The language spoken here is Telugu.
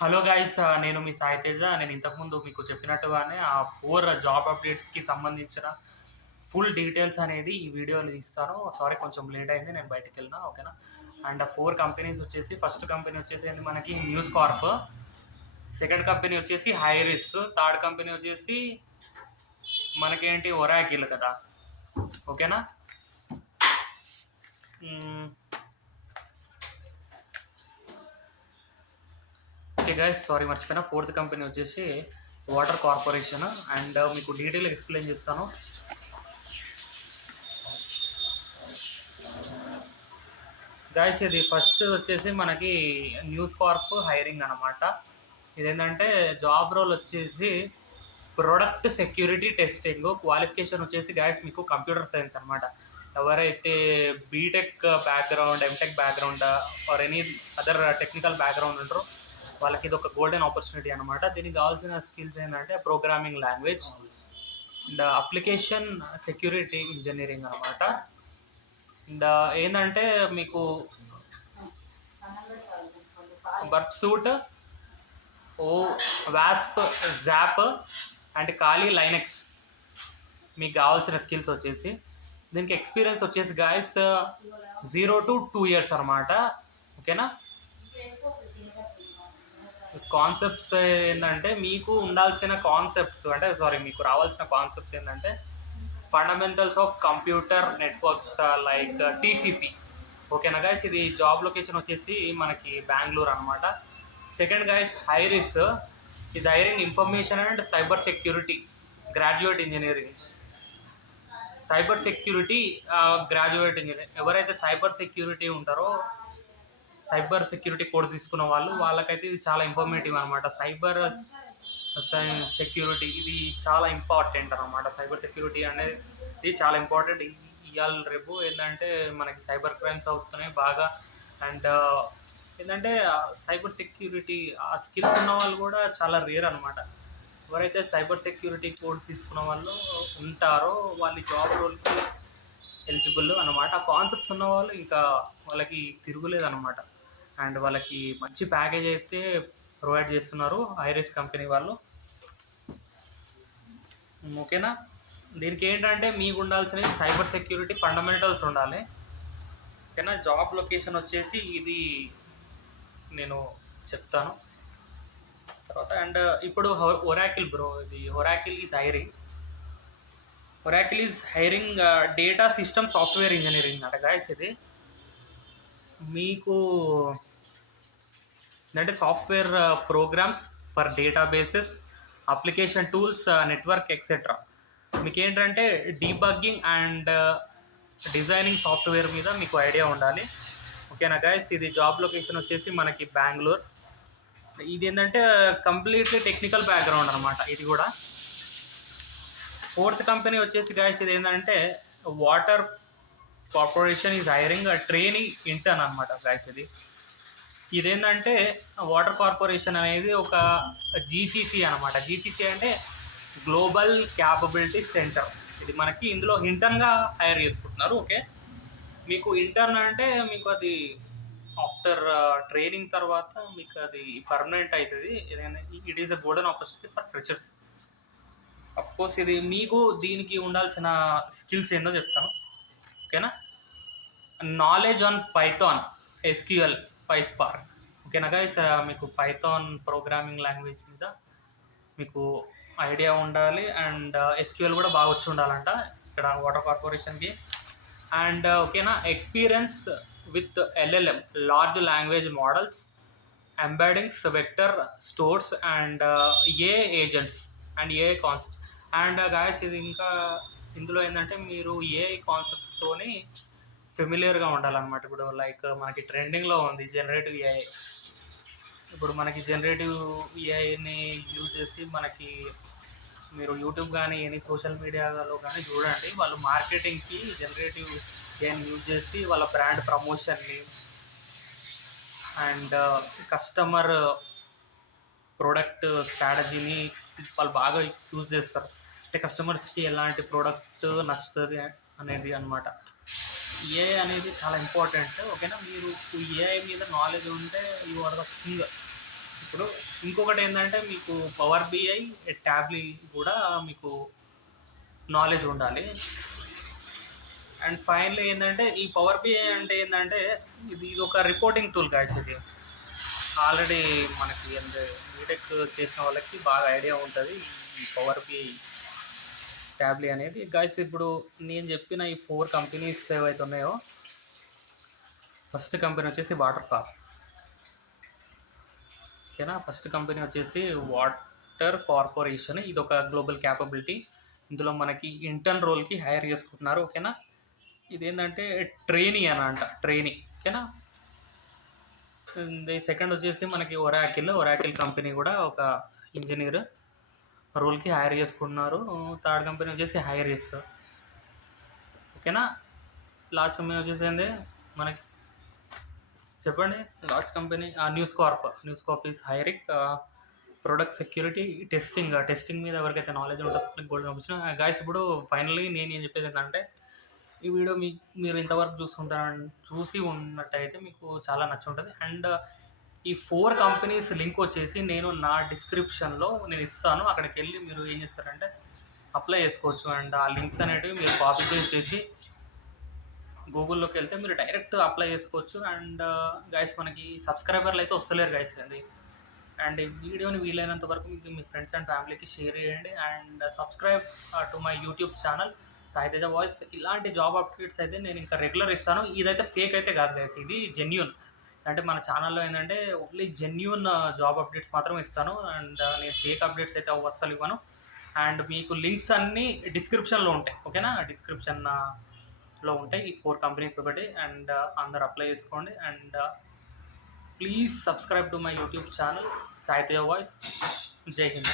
హలో గైస్, నేను మీ సాయి తేజ. నేను ఇంతకుముందు మీకు చెప్పినట్టుగానే ఆ 4 జాబ్ అప్డేట్స్‌కి సంబంధించిన ఫుల్ డీటెయిల్స్ అనేది ఈ వీడియోలో ఇస్తాను. సారీ, కొంచెం లేట్ అయింది, నేను బయటికెళ్ళినా. ఓకేనా. అండ్ ఆ 4 కంపెనీస్ వచ్చేసి, ఫస్ట్ కంపెనీ వచ్చేసి ఏంది మనకి న్యూస్ కార్ప్, సెకండ్ కంపెనీ వచ్చేసి హైరిస్, థర్డ్ కంపెనీ వచ్చేసి మనకేంటి ఒరాకిల్ కదా. ఓకేనా. ఓకే గైస్, సారీ మర్చిపోయినా. ఫోర్త్ కంపెనీ వచ్చేసి వాటర్ కార్పొరేషన్. అండ్ మీకు డీటెయిల్ ఎక్స్ప్లెయిన్ చేస్తాను. గైస్, ఇది ఫస్ట్ వచ్చేసి మనకి న్యూస్ కార్ప్ హైరింగ్ అనమాట. ఇదేంటంటే జాబ్ రోల్ వచ్చేసి ప్రొడక్ట్ సెక్యూరిటీ టెస్టింగ్. క్వాలిఫికేషన్ వచ్చేసి గైస్ మీకు కంప్యూటర్ సైన్స్ అనమాట. ఎవరైతే BTech background, MTech background or any other technical background ఉంటారో వాళ్ళకి ఇది ఒక గోల్డెన్ ఆపర్చునిటీ అనమాట. దీనికి కావాల్సిన స్కిల్స్ ఏంటంటే programming language and application security engineering అనమాట. అండ్ ఏంటంటే మీకు బర్ప్ సూట్, ఓ వాస్ప్, జాప్ అండ్ ఖాళీ లైనెక్స్ మీకు కావాల్సిన స్కిల్స్ వచ్చేసి. దీనికి ఎక్స్పీరియన్స్ వచ్చేసి గాయస్ 0 to 2 years అనమాట. ఓకేనా. కాన్సెప్ట్స్ ఏంటంటే మీకు ఉండాల్సిన కాన్సెప్ట్స్ అంటే మీకు రావాల్సిన కాన్సెప్ట్స్ ఏంటంటే fundamentals of computer networks like TCP. ఓకేనా గైస్. ఇది జాబ్ లొకేషన్ వచ్చేసి మనకి బెంగళూరు అనమాట. Second guys హైరిస్ is hiring information and cyber security graduate engineering. Cyber security graduate engineer ఎవరైతే సైబర్ సెక్యూరిటీ ఉంటారో, సైబర్ సెక్యూరిటీ కోర్స్ తీసుకున్న వాళ్ళకైతే ఇది చాలా ఇన్ఫర్మేటివ్ అనమాట. సైబర్ సెక్యూరిటీ ఇది చాలా ఇంపార్టెంట్ అనమాట. సైబర్ సెక్యూరిటీ అనేది చాలా ఇంపార్టెంట్. ఇవాళ రేపు ఏంటంటే మనకి సైబర్ క్రైమ్స్ అవుతున్నాయి బాగా. అండ్ ఏంటంటే సైబర్ సెక్యూరిటీ ఆ స్కిల్స్ ఉన్న వాళ్ళు కూడా చాలా రేర్ అనమాట. ఎవరైతే సైబర్ సెక్యూరిటీ కోర్స్ తీసుకున్న వాళ్ళు ఉంటారో వాళ్ళు జాబ్ రోల్కి ఎలిజిబుల్ అనమాట. ఆ కాన్సెప్ట్స్ ఉన్న వాళ్ళు ఇంకా వాళ్ళకి తిరుగులేదు అనమాట. అండ్ వాళ్ళకి మంచి ప్యాకేజ్ అయితే ప్రొవైడ్ చేస్తున్నారు ఐరిస్ కంపెనీ వాళ్ళు. ఓకేనా. దీనికి ఏంటంటే మీకు ఉండాల్సినవి సైబర్ సెక్యూరిటీ ఫండమెంటల్స్ ఉండాలి. ఓకేనా. జాబ్ లొకేషన్ వచ్చేసి ఇది నేను చెప్తాను తర్వాత. అండ్ ఇప్పుడు ఒరాకిల్ బ్రో, ఇది Oracle is hiring. Oracle is hiring data system software engineering అంట గాయస్. ఇది మీకు అంటే software programmes for databases, application tools, network etcetera. మీకు ఏంటంటే డీబగ్గింగ్ అండ్ డిజైనింగ్ సాఫ్ట్వేర్ మీద మీకు ఐడియా ఉండాలి. ఓకేనా గైస్. ఇది జాబ్ లొకేషన్ వచ్చేసి మనకి బెంగళూరు. ఇది ఏంటంటే కంప్లీట్లీ టెక్నికల్ బ్యాక్గ్రౌండ్ అనమాట ఇది కూడా. ఫోర్త్ కంపెనీ వచ్చేసి గైస్ ఇది ఏంటంటే water corporation is hiring training intern అనమాట గైస్. ఇదేంటంటే వాటర్ కార్పొరేషన్ అనేది ఒక జీసీసీ అనమాట. జీసీసీ అంటే గ్లోబల్ క్యాపబిలిటీ సెంటర్. ఇది మనకి ఇందులో ఇంటర్న్గా హైర్ చేసుకుంటున్నారు. ఓకే. మీకు ఇంటర్న్ అంటే మీకు అది ఆఫ్టర్ ట్రైనింగ్ తర్వాత మీకు అది పర్మనెంట్ అవుతుంది. It is a golden opportunity for freshers. Of course ఇది మీకు దీనికి ఉండాల్సిన స్కిల్స్ ఏందో చెప్తాను. ఓకేనా. Knowledge on Python, SQL, PySpark. ఓకేనా గైస్. మీకు పైథాన్ ప్రోగ్రామింగ్ లాంగ్వేజ్ మీద మీకు ఐడియా ఉండాలి. అండ్ ఎస్క్యూఎల్ కూడా బాగా వచ్చి ఉండాలంట ఇక్కడ వాటర్ కార్పొరేషన్కి. అండ్ ఓకేనా. Experience with LLM, large language models, embeddings, vector stores and AI agents and AI concepts. And guys ఇది ఇంకా ఇందులో ఏంటంటే మీరు ఏ కాన్సెప్ట్స్తోని ఫెమిలియర్గా ఉండాలన్నమాట. ఇప్పుడు లైక్ మనకి ట్రెండింగ్లో ఉంది జనరేటివ్ ఏఐ. ఇప్పుడు మనకి జనరేటివ్ ఏఐని యూజ్ చేసి మనకి మీరు యూట్యూబ్ కానీ ఎనీ సోషల్ మీడియాలో కానీ చూడండి, వాళ్ళు మార్కెటింగ్కి జనరేటివ్ ఏఐని యూజ్ చేసి వాళ్ళ బ్రాండ్ ప్రమోషన్ని అండ్ కస్టమర్ ప్రోడక్ట్ స్ట్రాటజీని వాళ్ళు బాగా యూజ్ చేస్తారు. అంటే కస్టమర్స్కి ఎలాంటి ప్రోడక్ట్ నచ్చుతుంది అనేది అనమాట. ఏఐ అనేది చాలా ఇంపార్టెంట్. ఓకేనా. మీరు ఏఐ మీద నాలెడ్జ్ ఉంటే యూ ఆర్ ద కింగ్. ఇప్పుడు ఇంకొకటి ఏంటంటే మీకు పవర్ బిఐ, ట్యాబ్లీ కూడా మీకు నాలెడ్జ్ ఉండాలి. అండ్ ఫైనల్లీ ఏంటంటే ఈ పవర్ బిఐ అంటే ఏంటంటే ఇది ఒక రిపోర్టింగ్ టూల్ గాయస్. ఇది ఆల్రెడీ మనకి బీటెక్ చేసిన వాళ్ళకి బాగా ఐడియా ఉంటుంది ఈ పవర్ బిఐ ట్యాబ్లీ అనేది. గాయస్ ఇప్పుడు నేను చెప్పిన ఈ 4 కంపెనీస్ ఏవైతే ఉన్నాయో, ఫస్ట్ కంపెనీ వచ్చేసి వాటర్ కార్ప్. ఓకేనా, ఫస్ట్ కంపెనీ వచ్చేసి వాటర్ కార్పొరేషన్. ఇది ఒక గ్లోబల్ క్యాపబిలిటీ. ఇందులో మనకి ఇంటర్న్ రోల్కి హైర్ చేసుకుంటున్నారు. ఓకేనా, ఇదేంటంటే ట్రైనీ అని అంట, ట్రైనీ. ఓకేనా, సెకండ్ వచ్చేసి మనకి ఒరాకిల్ కంపెనీ కూడా ఒక ఇంజనీర్ రోల్కి హైర్ చేసుకుంటున్నారు. థర్డ్ కంపెనీ వచ్చేసి హైరిస్. ఓకేనా, లాస్ట్ కంపెనీ వచ్చేసి ఏంది మనకి చెప్పండి, last company news Corp is hiring product security testing మీద ఎవరికైతే నాలెడ్జ్ ఉంటుందో గోల్డ్ పంపించిన గాయస్. ఇప్పుడు ఫైనల్లీ నేను ఏం చెప్పేది ఏంటంటే, ఈ వీడియో మీరు ఇంతవరకు చూసి ఉన్నట్టయితే మీకు చాలా నచ్చుంటుంది. అండ్ ఈ 4 కంపెనీస్ లింక్ వచ్చేసి నేను నా డిస్క్రిప్షన్లో నేను ఇస్తాను. అక్కడికి వెళ్ళి మీరు ఏం చేస్తారంటే అప్లై చేసుకోవచ్చు. అండ్ ఆ లింక్స్ అనేటివి మీరు కాపీ పేస్ట్ చేసి గూగుల్లోకి వెళ్తే మీరు డైరెక్ట్ అప్లై చేసుకోవచ్చు. అండ్ గైస్ మనకి సబ్స్క్రైబర్లు అయితే వస్తలేరు గైస్ అండి. అండ్ ఈ వీడియోని వీలైనంత వరకు మీకు మీ ఫ్రెండ్స్ అండ్ ఫ్యామిలీకి షేర్ చేయండి. And subscribe to my YouTube channel Sai Teja voice. ఇలాంటి జాబ్ అప్డేట్స్ అయితే నేను ఇంకా రెగ్యులర్ ఇస్తాను. ఇదైతే ఫేక్ అయితే కాదు గైస్, ఇది జెన్యూన్. అంటే మన ఛానల్లో ఏంటంటే ఓన్లీ జెన్యూన్ జాబ్ అప్డేట్స్ మాత్రం ఇస్తాను. అండ్ నేను ఫేక్ అప్డేట్స్ అయితే అస్సలు ఇవ్వను. అండ్ మీకు లింక్స్ అన్నీ డిస్క్రిప్షన్లో ఉంటాయి. ఓకేనా, డిస్క్రిప్షన్లో ఉంటాయి ఈ 4 కంపెనీస్ ఒకటి. అండ్ అందరు అప్లై చేసుకోండి. And please subscribe to my YouTube channel Sai Teja voice. జై హింద్.